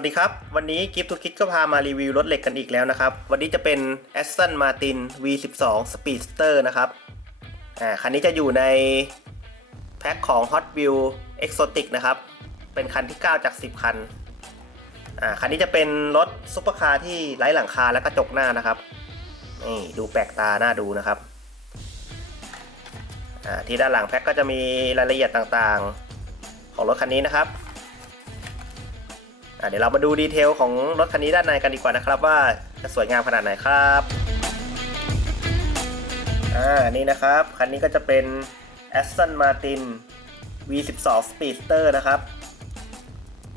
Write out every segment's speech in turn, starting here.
วัสดีครับ วันนี้กิฟต์ทุกคิดก็พามารีวิวรถเหล็กกันอีกแล้วนะครับ วันนี้จะเป็น Aston Martin V12 Speedster นะครับอ่าคันนี้จะอยู่ในแพ็คของ Hot Wheel Exotic นะครับ เป็นคันที่ 9 จาก 10 คันอ่าคันนี้จะเป็นรถซุปเปอร์คาร์ที่ไร้หลังคาและกระจกหน้านะครับนี่ดูแปลกตาหน้าดูนะครับอ่าที่ด้านหลังแพ็คก็จะมีรายละเอียดต่างๆ ของรถคันนี้นะครับ เดี๋ยวเรามาดูดีเทลของรถคันนี้ด้านในกันดีกว่านะครับ ว่าจะสวยงามขนาดไหนครับอ่านี่นะครับ คันนี้ก็จะเป็น Aston Martin V12 Speedster นะครับ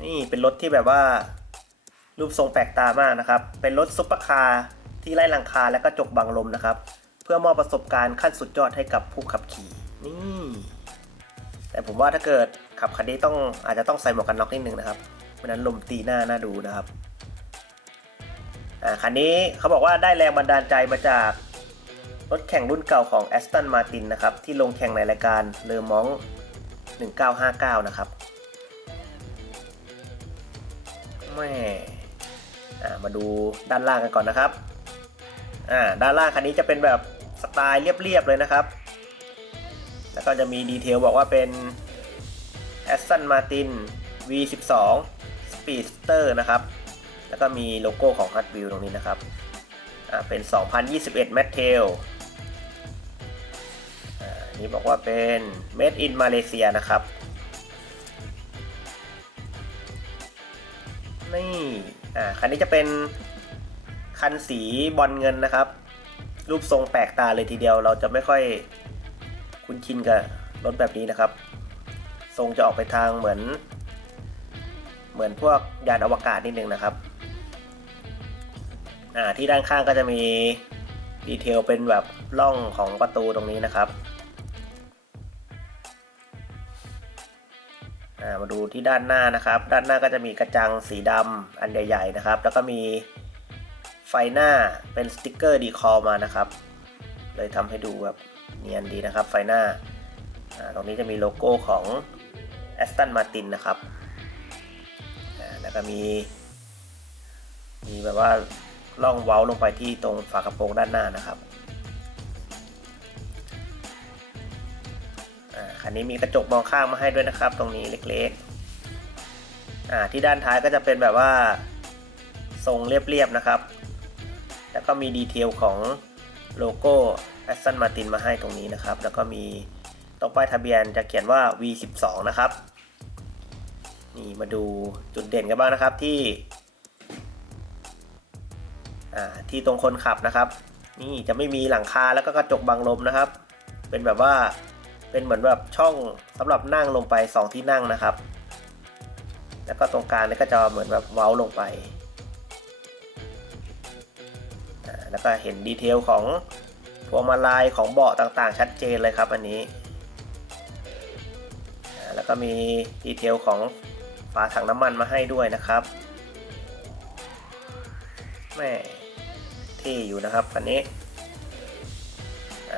นี่เป็นรถที่แบบว่า รูปทรงแปลกตามากนะครับ เป็นรถซุปเปอร์คาร์ที่ไล่หลังคาและกระจกบังลมนะครับ เพื่อมอบประสบการณ์ขั้นสุดยอดให้กับผู้ขับขี่นี่แต่ผมว่าถ้าเกิดขับคันนี้ต้องอาจจะต้องใส่หมวกกันน็อกนิดนึงนะครับ เพราะนั้นลมตีหน้าน่าดูนะครับอ่าคันนี้เขาบอกว่าได้แรงบันดาลใจมาจากรถแข่งรุ่นเก่าของ Aston Martin นะครับ ที่ลงแข่งในรายการเลอมอง1959 นะครับแม่ามาดูด้านล่างกันก่อนนะครับอ่าด้านล่างคันนี้จะเป็นแบบสไตล์เรียบๆเลยนะครับ แล้วก็จะมีดีเทลบอกว่าเป็น Aston Martin V12 Speedster นะครับ แล้วก็มีโลโก้ของ Hot Wheels ตรงนี้นะครับ อ่า เป็น 2021 m a t t a i l อ่า นี่บอกว่าเป็น Made in Malaysia นะครับ นี่ อ่า คันนี้จะเป็นคันสีบอลเงินนะครับ รูปทรงแปลกตาเลยทีเดียว เราจะไม่ค่อยคุ้นชินกับรถแบบนี้นะครับ ทรงจะออกไปทางเหมือน เหมือนพวกยานอวกาศนิดนึงนะครับอ่าที่ด้านข้างก็จะมีดีเทลเป็นแบบร่องของประตูตรงนี้นะครับอ่ามาดูที่ด้านหน้านะครับ ด้านหน้าก็จะมีกระจังสีดำอันใหญ่ๆนะครับ แล้วก็มีไฟหน้าเป็นสติกเกอร์ดีคอมานะครับ เลยทำให้ดูแบบเนียนดีนะครับไฟหน้าอ่าตรงนี้จะมีโลโก้ของ Aston Martin นะครับ แล้วก็มี มีแบบว่าล่องเว้าลงไปที่ตรงฝากระโปรงด้านหน้านะครับคันนี้มีกระจกมองข้างมาให้ด้วยนะครับ ตรงนี้เล็กๆที่ด้านท้ายก็จะเป็นแบบว่าทรงเรียบๆนะครับ แล้วก็มีดีเทลของโลโก้ Aston Martin มาให้ตรงนี้นะครับ แล้วก็มีตรงป้ายทะเบียนจะเขียนว่า V12 นะครับ นี่มาดูจุดเด่นกันบ้างนะครับที่ที่ตรงคนขับนะครับ นี่จะไม่มีหลังคาแล้วก็กระจกบังลมนะครับ เป็นแบบว่าเป็นเหมือนแบบช่องสำหรับนั่งลงไป 2 ที่นั่งนะครับ แล้วก็ตรงกลางนี่ก็จะเหมือนแบบเว้าลงไปแล้วก็เห็นดีเทลของพวงมาลัยของเบาะต่างๆ ชัดเจนเลยครับอันนี้ แล้วก็มีดีเทลของ ฝาถังน้ำมันมาให้ด้วยนะครับแม่ที่อยู่นะครับคันนี้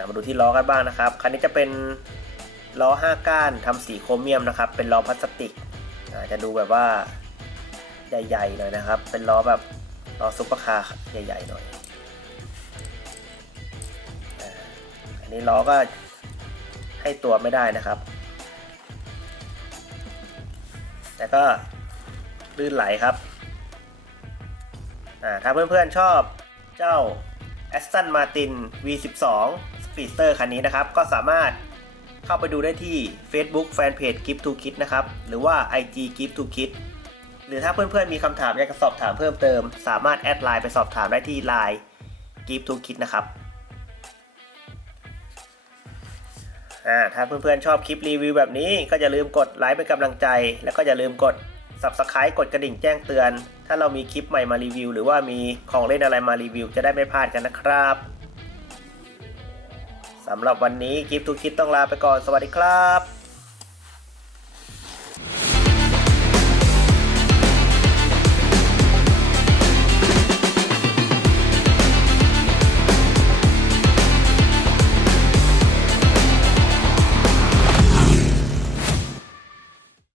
มาดูที่ล้อกันบ้างนะครับ คันนี้จะเป็นล้อ 5 ก้านทำสีโครเมียมนะครับ เป็นล้อพลาสติกจะดูแบบว่าใหญ่ๆหน่อยนะครับ เป็นล้อแบบล้อซุปเปอร์คาร์ใหญ่ๆหน่อย อันนี้ล้อก็ให้ตัวไม่ได้นะครับ แต่ก็ลื่นไหลครับถ้าเพื่อนๆชอบเจ้า Aston Martin V12 Speedster คันนี้นะครับ ก็สามารถเข้าไปดูได้ที่ Facebook Fanpage Gift to Kid นะครับ หรือว่า IG Gift to Kid หรือถ้าเพื่อนๆมีคำถามอยากจะสอบถามเพิ่มเติม สามารถแอดไลน์ไปสอบถามได้ที่ Line Gift to Kid นะครับ ถ้าเพื่อนๆชอบคลิปรีวิวแบบนี้ก็อย่าลืมกดไลค์เป็นกำลังใจ แล้วก็อย่าลืมกด Subscribe กดกระดิ่งแจ้งเตือน ถ้าเรามีคลิปใหม่มารีวิว หรือว่ามีของเล่นอะไรมารีวิว จะได้ไม่พลาดกันนะครับสำหรับวันนี้คลิปทุกคลิปต้องลาไปก่อนสวัสดีครับ